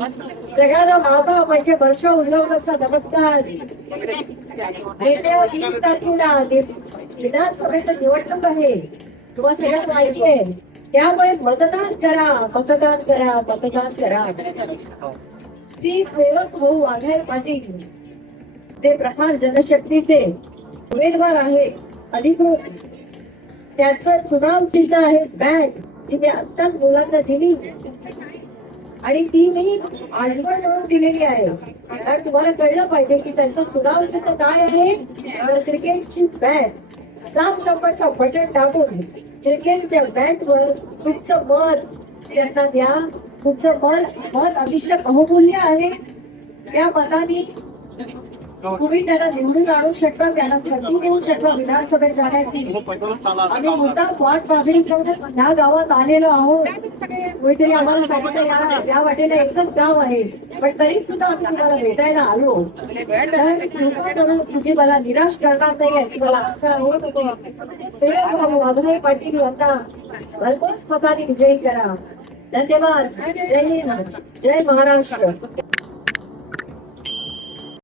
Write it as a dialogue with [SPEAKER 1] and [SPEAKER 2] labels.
[SPEAKER 1] सगळ्यांना माझा म्हणजे वर्ष उल्लवण्याचा नमस्कार. येत्या तीस तारखेला विधानसभेचं निवडणूक आहे. तुम्हाला सगळ्यात माहिती आहे. त्यामुळे मतदान करा मतदान करा मतदान करा. श्री सेवक भाऊ वाघेर पाटील ते प्रहार जनशक्तीचे उमेदवार आहे अधिकृत. त्याचं चुनाव चिन्ह आहे बँक. जी मी आत्ताच मुलांना दिली. आणि ती मी आठवण म्हणून दिलेली आहे. कारण तुम्हाला कळलं पाहिजे की त्यांचं चुनाव चिन्ह काय आहे? क्रिकेटची बॅट सात नंबरचा बटन टाकून क्रिकेटच्या बॅटवर तुमचं मत त्यांना द्या. तुमचं मत मत अतिशय बहुमूल्य आहे. त्या मताने तुम्ही त्यांना निवडून आणू शकता त्यांना संधी देऊ शकता विधानसभेत जाण्याची. आम्ही मुद्दाम वाट करून ह्या गावात आलेलो आहोत. कुठेतरी आम्हाला सांगितलं या वाटेला एकच गाव आहे. पण तरी सुद्धा आम्ही तुम्हाला भेटायला आलो. तर कृपा करून तुम्ही मला निराश करणार नाही याची मला आशा आहे सेवक भाऊ वाघरे पाटील यांना भरघोस मताने विजयी करा. धन्यवाद. जय हिंद. जय महाराष्ट्र.